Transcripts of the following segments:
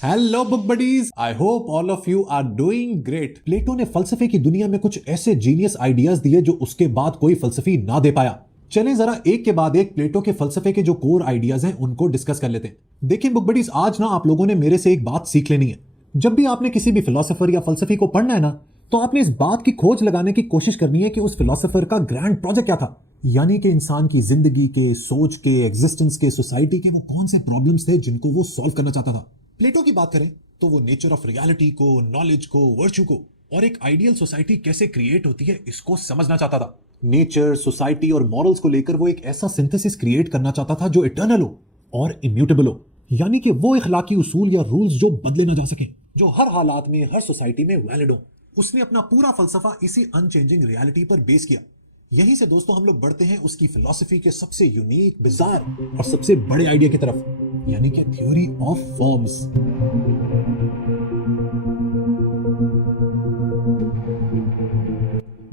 Hello book buddies, I hope all of you are doing great. Plato ने फलसफे की दुनिया में कुछ ऐसे जीनियस आइडियाज दिए जो उसके बाद कोई फलसफी ना दे पाया। चलें जरा एक के बाद एक प्लेटो के फलसफे के जो कोर आइडियाज हैं उनको डिस्कस कर लेते हैं। देखिए बुक बडीज, आज ना आप लोगों ने मेरे से एक बात सीख लेनी है। जब भी आपने किसी भी फिलोसोफर या फलसफी को पढ़ना है ना, तो आपने इस बात की खोज लगाने की कोशिश करनी है कि उस फिलोसोफर का ग्रैंड प्रोजेक्ट क्या था, यानी कि इंसान की जिंदगी के, सोच के, एग्जिस्टेंस के, सोसाइटी के वो कौन से प्रॉब्लम्स थे जिनको वो सॉल्व करना चाहता था। प्लेटो की बात करें तो वो नेचर ऑफ रियलिटी को, नॉलेज को, वर्च्यू को और एक आइडियल सोसाइटी कैसे क्रिएट होती है इसको समझना चाहता था। नेचर, सोसाइटी और मॉरल्स को लेकर वो एक ऐसा सिंथेसिस क्रिएट करना चाहता था जो इटर्नल हो और इम्यूटेबल हो, यानी कि वो इखलाकी उसूल या रूल्स जो बदले ना जा सके, जो हर हालात में, हर सोसाइटी में वैलिड हो। उसने अपना पूरा फलसफा इसी अनचेंजिंग रियलिटी पर बेस किया। यहीं से दोस्तों हम लोग बढ़ते हैं उसकी फिलॉसफी के सबसे यूनिक, बिजार और सबसे बड़े आइडिया की तरफ, यानी कि थ्योरी ऑफ फॉर्म्स।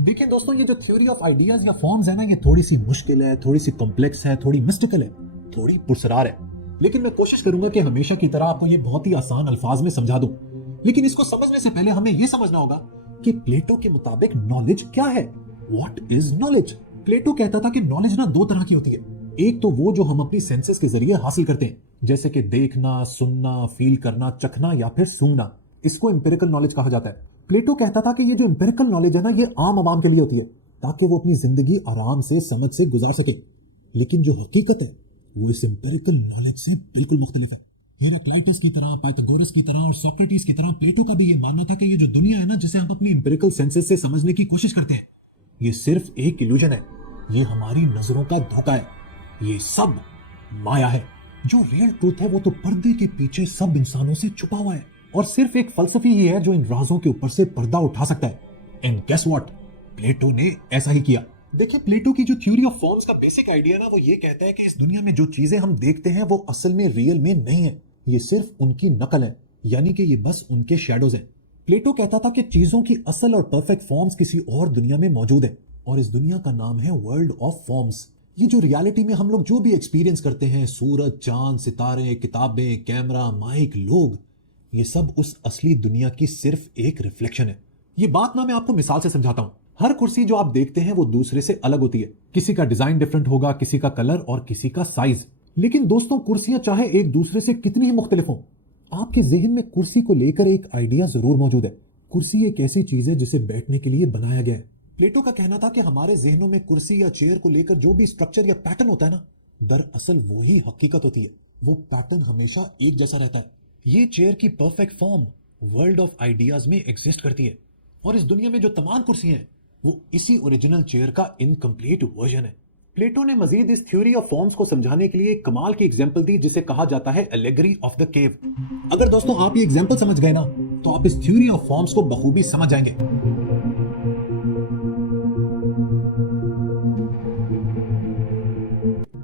देखिए दोस्तों, ये जो थ्योरी ऑफ आइडियाज या फॉर्म्स है ना, ये थोड़ी सी मुश्किल है, थोड़ी सी कॉम्प्लेक्स है, थोड़ी मिस्टिकल है, थोड़ी पुरसरार है। लेकिन मैं कोशिश करूंगा कि हमेशा की तरह आपको ये बहुत ही आसान अल्फाज में समझा दूं। लेकिन इसको समझने से पहले हमें यह समझना होगा कि प्लेटो के मुताबिक नॉलेज क्या है। What is knowledge? प्लेटो कहता था कि नॉलेज ना दो तरह की होती है। एक तो वो जो हम अपनी सेंसेस के जरिए हासिल करते हैं, जैसे कि देखना, सुनना, फील करना, चखना या फिर सूंघना, इसको एम्पिरिकल नॉलेज कहा जाता है। प्लेटो कहता था कि ये जो एम्पिरिकल नॉलेज है ना, ये आम आवाम के लिए होती है ताकि वो अपनी जिंदगी आराम से, समझ से गुजार सके। लेकिन जो हकीकत है वो इस एम्पिरिकल नॉलेज से बिल्कुल मुख्तलिफ है। हेराक्लाइटस की तरह, पाइथागोरस की तरह और सोक्रेटिस की तरह प्लेटो का भी ये मानना था कि ये जो दुनिया है ना, जिसे हम अपनी एम्पिरिकल सेंसेस से समझने की कोशिश करते हैं, ये सिर्फ एक इल्यूजन है, ये हमारी नजरों का धोखा है, ये सब माया है। जो रियल ट्रूथ है वो तो पर्दे के पीछे सब इंसानों से छुपा हुआ है, और सिर्फ एक फलसफी ही है जो इन राजों के ऊपर से पर्दा उठा सकता है। एंड गेस व्हाट, प्लेटो ने ऐसा ही किया। देखिए, प्लेटो की जो थ्योरी ऑफ फॉर्म्स का बेसिक आइडिया ना, वो ये कहता है कि इस दुनिया में जो चीजें हम देखते हैं वो असल में रियल में नहीं है, ये सिर्फ उनकी नकल है, यानी कि ये बस उनके शैडोज हैं। प्लेटो कहता था कि चीजों की असल और परफेक्ट फॉर्म्स किसी और दुनिया में मौजूद है, और इस दुनिया का नाम है वर्ल्ड ऑफ फॉर्म्स। ये जो रियलिटी में हम लोग जो भी एक्सपीरियंस करते हैं, सूरज, चांद, सितारे, किताबें, कैमरा, माइक, लोग, ये सब उस असली दुनिया की सिर्फ एक रिफ्लेक्शन है। ये बात ना मैं आपको मिसाल से समझाता हूं। हर कुर्सी जो आप देखते हैं वो दूसरे से अलग होती है। किसी का डिजाइन डिफरेंट होगा, किसी का कलर और किसी का साइज। लेकिन दोस्तों, कुर्सियां चाहे एक दूसरे से कितनी ही मुख्तलिफ हों, आपके जहन में कुर्सी को लेकर एक आइडिया जरूर मौजूद है। कुर्सी एक ऐसी चीज है जिसे बैठने के लिए बनाया गया है। प्लेटो का कहना था कि हमारे जहनों में कुर्सी या चेयर को लेकर जो भी स्ट्रक्चर या पैटर्न होता है ना, दरअसल वही हकीकत होती है। वो पैटर्न हमेशा एक जैसा रहता है। ये चेयर की perfect form world of ideas में एग्जिस्ट करती है, और इस दुनिया में जो तमाम कुर्सियां हैं वो इसी ओरिजिनल चेयर का इनकम्प्लीट वर्जन है। प्लेटो ने मजीद इस थ्योरी ऑफ फॉर्म्स को समझाने के लिए एक कमाल की एग्जांपल दी जिसे कहा जाता है एलेगरी ऑफ द केव। अगर दोस्तों आप ये एग्जांपल समझ गए ना, तो आप इस थ्योरी ऑफ फॉर्म्स को बखूबी समझ जाएंगे।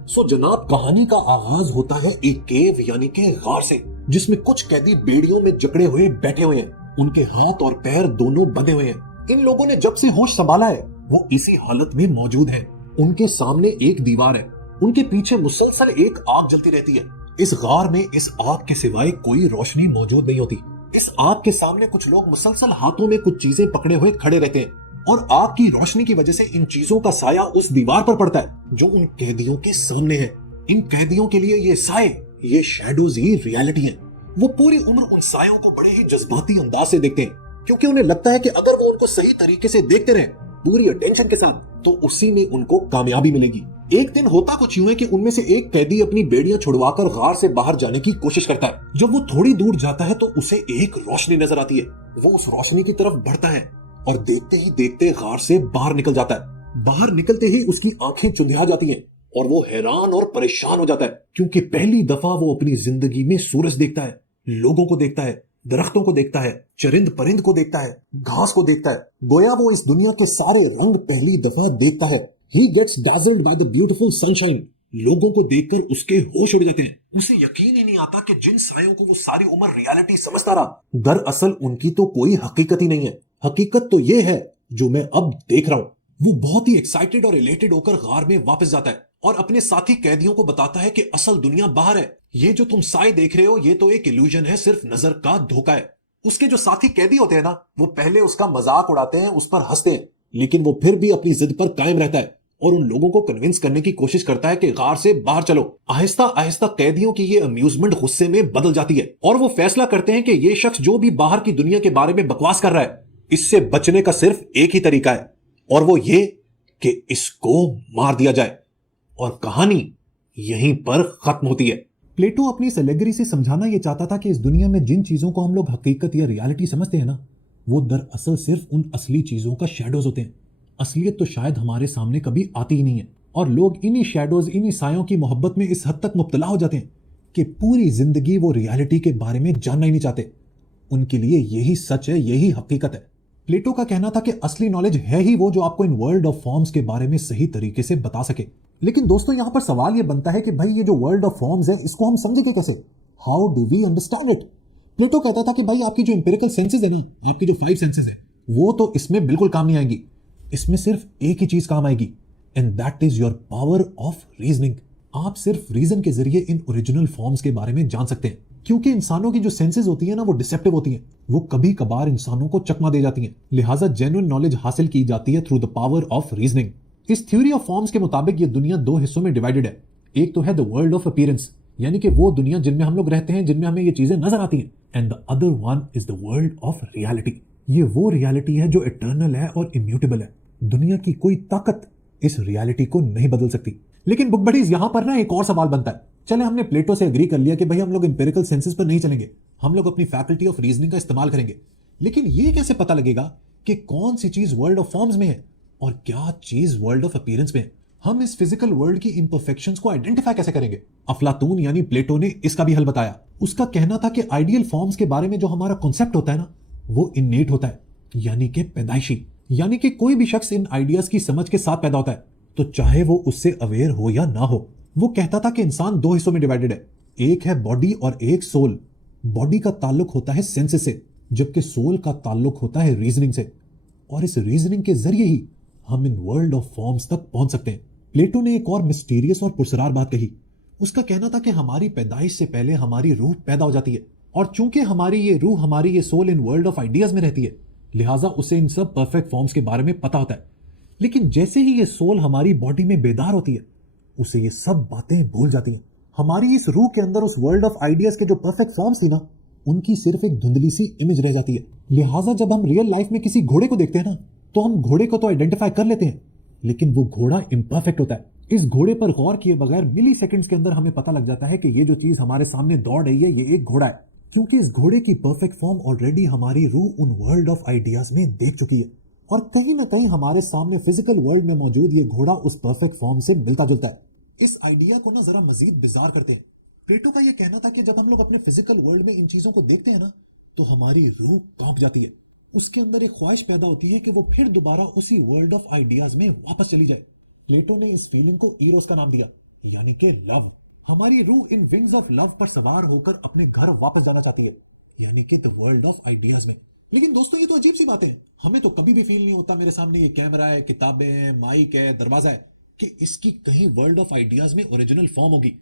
सो जनाब, कहानी का आगाज होता है एक केव यानी कि गार से, जिसमें कुछ कैदी बेड़ियों में जकड़े हुए बैठे हुए हैं। उनके हाथ और पैर दोनों बंधे हुए हैं। इन लोगों ने जब से होश संभाला है वो इसी हालत में मौजूद हैं। उनके सामने एक दीवार है, उनके पीछे मुसलसल एक आग जलती रहती है। इस गार में इस आग के सिवाय कोई रोशनी मौजूद नहीं होती। इस आग के सामने कुछ लोग मुसलसल हाथों में कुछ चीजें पकड़े हुए खड़े रहते हैं, और आग की रोशनी की वजह से इन चीजों का साया उस दीवार पर पड़ता है जो उन कैदियों के सामने है। इन कैदियों के लिए ये साए, ये शैडोज ही रियलिटी है। वो पूरी उम्र उन सायों को बड़े ही जज्बाती अंदाज से देखते हैं, क्योंकि उन्हें लगता है कि अगर वो उनको सही तरीके से देखते रहे, पूरी अटेंशन के साथ, तो उसी में उनको कामयाबी मिलेगी। एक दिन होता कुछ यूं है कि उनमें से एक कैदी अपनी बेड़ियां छुड़वाकर गार से बाहर जाने की कोशिश करता है। जब वो थोड़ी दूर जाता है तो उसे एक रोशनी नजर आती है। वो उस रोशनी की तरफ बढ़ता है और देखते ही देखते गार से बाहर निकल जाता है। बाहर निकलते ही उसकी आंखें चुंधिया जाती हैं और वो हैरान और परेशान हो जाता है, क्योंकि पहली दफा वो अपनी जिंदगी में सूरज देखता है, लोगों को देखता है, दरख्तों को देखता है, चरिंद परिंद को देखता है, घास को देखता है। गोया वो इस दुनिया के सारे रंग पहली दफा देखता है। He gets dazzled by the beautiful sunshine. लोगों को देखकर उसके होश उड़ जाते हैं। उसे यकीन ही नहीं आता कि जिन सायों को वो सारी उम्र रियलिटी समझता रहा, दरअसल उनकी तो कोई हकीकत ही नहीं है। हकीकत तो ये है जो मैं अब देख रहा हूं। वो बहुत ही एक्साइटेड और इलेटेड होकर गार में वापस जाता है और अपने साथी कैदियों को बताता है कि असल दुनिया बाहर है, ये जो तुम साए देख रहे हो ये तो एक इल्यूजन है, सिर्फ नजर का धोखा है। उसके जो साथी कैदी होते हैं ना, वो पहले उसका मजाक उड़ाते हैं, उस पर हंसते हैं, लेकिन वो फिर भी अपनी जिद पर कायम रहता है और उन लोगों को कन्विंस करने की कोशिश करता है कि गार से बाहर चलो। आहिस्ता आहिस्ता कैदियों की ये अम्यूजमेंट गुस्से में बदल जाती है और वो फैसला करते हैं कि ये शख्स जो भी बाहर की दुनिया के बारे में बकवास कर रहा है, इससे बचने का सिर्फ एक ही तरीका है, और वो ये कि इसको मार दिया जाए। और कहानी यहीं पर खत्म होती है। प्लेटो अपनी इस एलेगरी से समझाना यह चाहता था कि इस दुनिया में जिन चीजों को हम लोग हकीकत या रियलिटी समझते हैं ना, वो दरअसल सिर्फ उन असली चीजों का शैडोज होते हैं। असलियत तो शायद हमारे सामने कभी आती ही नहीं है, और लोग इन्हीं शैडोज, इन्हीं सायों की मोहब्बत में इस हद तक मुब्तला हो जाते हैं कि पूरी जिंदगी वो रियलिटी के बारे में जानना ही नहीं चाहते। उनके लिए यही सच है, यही हकीकत है। प्लेटो का कहना था कि असली नॉलेज है ही वो जो आपको इन वर्ल्ड ऑफ फॉर्म्स के बारे में सही तरीके से बता सके। लेकिन दोस्तों, यहां पर सवाल यह बनता है कि भाई ये जो वर्ल्ड ऑफ फॉर्म्स है, इसको हम समझेंगे कैसे? How do we understand it? Plato कहता था कि भाई आपकी जो इंपेरिकल सेंसेस है ना, आपकी जो 5 सेंसेस है, वो तो इसमें बिल्कुल काम नहीं आएंगी। इसमें सिर्फ एक ही चीज काम आएगी, and that is your power of reasoning. आप सिर्फ रीजन के जरिए इन ओरिजिनल फॉर्म्स के बारे में जान सकते हैं, क्योंकि इंसानों की जो सेंसेस होती है ना, वो डिसेप्टिव होती हैं। वो कभी कभार इंसानों को चकमा दे जाती हैं। लिहाजा जेन्युइन नॉलेज हासिल की जाती है through the power of reasoning. इस थ्योरी ऑफ फॉर्म्स के मुताबिक ये दुनिया 2 हिस्सों में डिवाइडेड है। एक तो है द वर्ल्ड ऑफ अपीयरेंस, यानी कि वो दुनिया जिनमें हम लोग रहते हैं, जिनमें हमें ये चीजें नजर आती हैं, and the other one is the world of reality. ये वो रियलिटी है जो इटर्नल है और इम्यूटेबल है। दुनिया की कोई ताकत इस रियलिटी को नहीं बदल सकती। लेकिन बुक बडीज, यहां पर ना एक और सवाल बनता है। चले, हमने प्लेटो से एग्री कर लिया कि भाई हम लोग इंपेरिकल सेंसेस पर नहीं चलेंगे, हम लोग अपनी फैकल्टी ऑफ रीजनिंग का इस्तेमाल करेंगे। लेकिन ये कैसे पता लगेगा कि कौन सी चीज वर्ल्ड ऑफ फॉर्म्स में है और क्या चीज वर्ल्ड ऑफ अपीयरेंस में है? हम इस फिजिकल वर्ल्ड की इंपरफेक्शंस को आइडेंटिफाई कैसे करेंगे? अफलातून यानी प्लेटो ने इसका भी हल बताया। उसका कहना था कि आइडियल फॉर्म्स के बारे में जो हमारा कॉन्सेप्ट होता है ना, वो इन्नेट होता है, यानी कि पैदाइशी। यानी कि कोई भी शख्स इन आइडियाज की समझ के साथ पैदा होता है, तो चाहे वो उससे अवेयर हो या ना हो। वो कहता था कि इंसान 2 हिस्सों में डिवाइडेड है, एक है बॉडी और एक सोल। बॉडी का ताल्लुक होता है सेंसेस से, जबकि सोल का ताल्लुक होता है रीजनिंग से, और इस रीजनिंग के जरिए ही हम इन वर्ल्ड ऑफ फॉर्म्स तक पहुंच सकते हैं। प्लेटो ने एक और मिस्टीरियस और पुरसरार बात कही। उसका कहना था कि हमारी पैदाइश से पहले हमारी रूह पैदा हो जाती है, और चूंकि हमारी ये रूह, हमारी ये soul in world of ideas में रहती है, लिहाजा उसे इन सब परफेक्ट फॉर्म्स के बारे में पता होता है। लेकिन जैसे ही ये सोल हमारी बॉडी में बेदार होती है, उसे ये सब बातें भूल जाती हैं। हमारी इस रूह के अंदर उस वर्ल्ड ऑफ आइडियाज के जो परफेक्ट फॉर्म्स थी ना, उनकी सिर्फ एक धुंधली सी इमेज रह जाती है। लिहाजा जब हम रियल लाइफ में किसी घोड़े को देखते हैं ना, तो हम घोड़े को तो आइडेंटिफाई कर लेते हैं, लेकिन वो घोड़ा इम्परफेक्ट होता है। इस घोड़े पर गौर किए बगैर मिली सेकंड्स के अंदर हमें पता लग जाता है कि ये जो चीज हमारे सामने दौड़ रही है, ये एक घोड़ा है, क्योंकि इस घोड़े की परफेक्ट फॉर्म ऑलरेडी हमारी रूह उन वर्ल्ड ऑफ आइडियाज में देख चुकी है, और कहीं ना कहीं हमारे सामने फिजिकल वर्ल्ड में मौजूद ये घोड़ा उस परफेक्ट फॉर्म से मिलता जुलता है। इस आइडिया को ना जरा मजीद बिजार करते हैं। प्लेटो का यह कहना था कि जब हम लोग अपने फिजिकल वर्ल्ड में इन चीजों को देखते हैं ना, तो हमारी रूह कांप जाती है। उसके अंदर एक ख्वाहिश पैदा होती है कि वो फिर दोबारा उसी वर्ल्ड ऑफ आइडियाज में वापस चली जाए। प्लेटो ने इस फीलिंग को इरोस का नाम दिया, यानी कि लव। हमारी रूह इन विंग्स ऑफ लव पर सवार होकर अपने घर वापस जाना चाहती है, यानी कि द वर्ल्ड ऑफ आइडियाज में। लेकिन दोस्तों, ये तो अजीब सी बातें हैं। हमें तो कभी भी फील नहीं होता मेरे सामने ये कैमरा है, किताबें हैं, माइक है, दरवाजा है, कि इसकी कहीं वर्ल्ड ऑफ आइडियाज में ओरिजिनल फॉर्म होगी।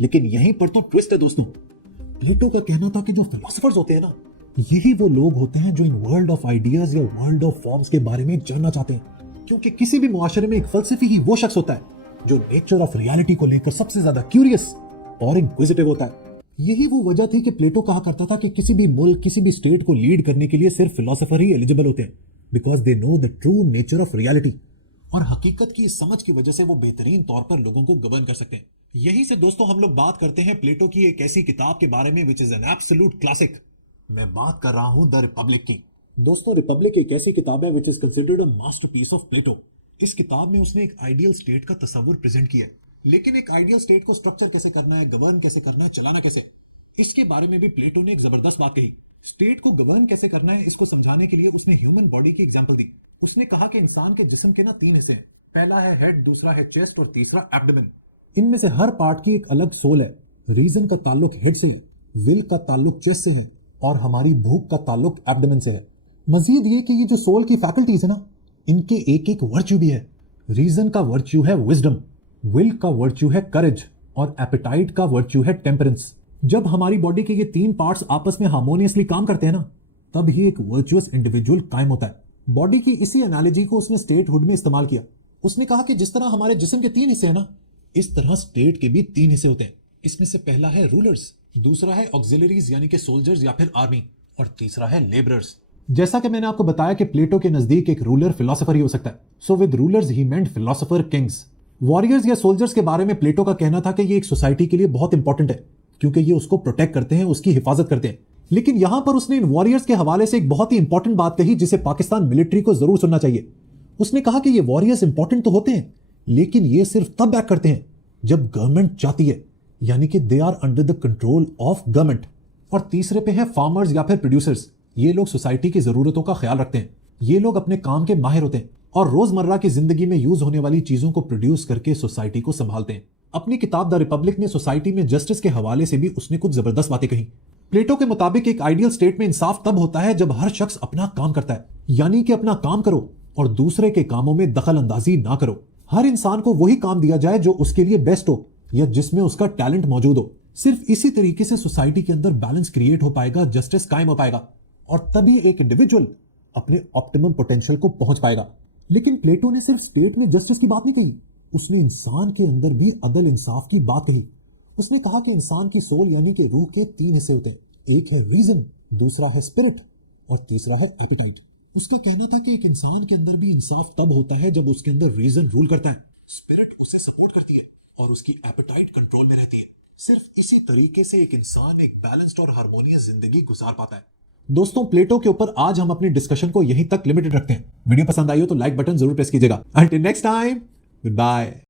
लेकिन यहीं पर तो ट्विस्ट है दोस्तों। प्लेटो का कहना था कि जो फिलोसोफर्स होते हैं ना, यही वो लोग होते हैं जो इन वर्ल्ड ऑफ आइडियाज या वर्ल्ड ऑफ फॉर्म्स के बारे में जानना चाहते हैं, क्योंकि किसी भी मुआशरे में एक फलसफी ही वो शख्स होता है जो नेचर ऑफ रियलिटी को लेकर सबसे ज्यादा क्यूरियस और इंक्विजिटिव होता है। यही वो वजह थी कि प्लेटो कहा करता था कि किसी भी मुल्क, किसी भी स्टेट को लीड करने के लिए सिर्फ फिलोसोफर ही एलिजिबल होते हैं, because they know the true nature of reality, और हकीकत की इस समझ की वजह से वो बेहतरीन तौर पर लोगों को गवर्न कर सकते हैं। यहीं से दोस्तों हम लोग बात करते हैं प्लेटो की एक ऐसी किताब के बारे में which is an absolute classic. मैं बात कर रहा हूं द रिपब्लिक की। दोस्तों, रिपब्लिक एक ऐसी किताब है which is considered a masterpiece of Plato. इस किताब में उसने एक आइडियल स्टेट का तस्वुर प्रेजेंट किया है, लेकिन एक आइडियल स्टेट को स्ट्रक्चर कैसे करना है, गवर्न कैसे करना है, चलाना कैसे, इसके बारे में भी प्लेटो ने एक जबरदस्त बात कही। स्टेट को गवर्न कैसे करना है, इसको समझाने के लिए उसने ह्यूमन बॉडी की एग्जांपल दी। उसने कहा कि इंसान के जिस्म के ना 3 हिस्से हैं। पहला है हेड, दूसरा है चेस्ट और तीसरा एब्डोमेन। इनमें से हर पार्ट की एक अलग सोल है। रीजन का ताल्लुक हेड से है, विल का ताल्लुक चेस्ट से है, और हमारी भूख का ताल्लुक एब्डोमेन से है। मजीद ये कि ये जो सोल की फैकल्टीज है ना, इनके एक एक वर्च्यू भी है। रीजन का वर्च्यू है विजडम, विल का वर्च्यू है करेज, और एपेटाइट का वर्च्यू है टेम्परेंस। जब हमारी बॉडी के ये 3 पार्ट्स आपस में हार्मोनियसली काम करते हैं ना, तब ही एक वर्चुअस इंडिविजुअल कायम होता है। बॉडी की इसी एनालॉजी को उसने स्टेटहुड में इस्तेमाल किया। उसने कहा कि जिस तरह हमारे जिस्म के 3 हिस्से हैं ना, इस तरह स्टेट के भी 3 हिस्से होते हैं। इसमें से पहला है रूलर्स, दूसरा है ऑक्सिलरीज यानी कि सोल्जर्स या फिर आर्मी, और तीसरा है लेबरर्स। जैसा कि मैंने आपको बताया कि प्लेटो के नजदीक एक रूलर फिलोसोफर ही हो सकता है। So with rulers he meant philosopher Kings. Warriors या सोल्जर्स के बारे में प्लेटो का कहना था कि ये एक सोसाइटी के लिए बहुत इंपॉर्टेंट है, क्योंकि ये उसको प्रोटेक्ट करते हैं, उसकी हिफाजत करते हैं। लेकिन यहां पर उसने इन वॉरियर्स के हवाले से एक बहुत ही इंपॉर्टेंट बात कही, जिसे पाकिस्तान मिलिट्री को जरूर सुनना चाहिए। उसने कहा कि ये वॉरियर्स इंपॉर्टेंट तो होते हैं, लेकिन ये सिर्फ तब बैक करते हैं जब गवर्नमेंट चाहती है, यानी कि they are under the control of government. और तीसरे पे है फार्मर्स या फिर प्रोड्यूसर्स। ये लोग सोसाइटी की जरूरतों का ख्याल रखते हैं। ये लोग अपने काम के माहिर होते हैं और रोजमर्रा की जिंदगी में यूज होने वाली चीजों को प्रोड्यूस करके सोसाइटी को संभालते हैं। अपनी किताब द रिपब्लिक में सोसाइटी में जस्टिस के हवाले से भी उसने कुछ जबरदस्त बातें कही। प्लेटो के मुताबिक एक आइडियल स्टेट में इंसाफ तब होता है जब हर शख्स अपना काम करता है, यानी कि अपना काम करो और दूसरे के कामों में दखल अंदाजी ना करो। हर इंसान को वही काम दिया जाए जो उसके लिए बेस्ट हो या जिसमें उसका टैलेंट मौजूद हो। सिर्फ इसी तरीके से सोसाइटी के अंदर बैलेंस क्रिएट हो पाएगा, जस्टिस कायम हो पाएगा, और तभी एक इंडिविजुअल अपने ऑप्टिमम पोटेंशियल को पहुंच पाएगा। लेकिन प्लेटो ने सिर्फ स्टेट में जस्टिस की बात नहीं कही, उसने इंसान के अंदर भी अदल इंसाफ की बात कही। उसने कहा कि इंसान की सोल यानी कि रूह के 3 हिस्से होते हैं, एक है रीजन, दूसरा है स्पिरिट और तीसरा है एपेटाइट। उसका कहना था कि एक इंसान के अंदर भी इंसाफ तब होता है जब उसके अंदर रीजन रूल करता है, स्पिरिट उसे सपोर्ट करती है और उसकी एपेटाइट कंट्रोल में रहती है। सिर्फ इसी तरीके से एक इंसान एक बैलेंस्ड और हार्मोनियस जिंदगी गुजार पाता है। दोस्तों, प्लेटो के ऊपर आज हम अपनी डिस्कशन को यहीं तक लिमिटेड रखते हैं। वीडियो पसंद आई हो तो लाइक बटन जरूर प्रेस कीजिएगा। Until next time, good bye.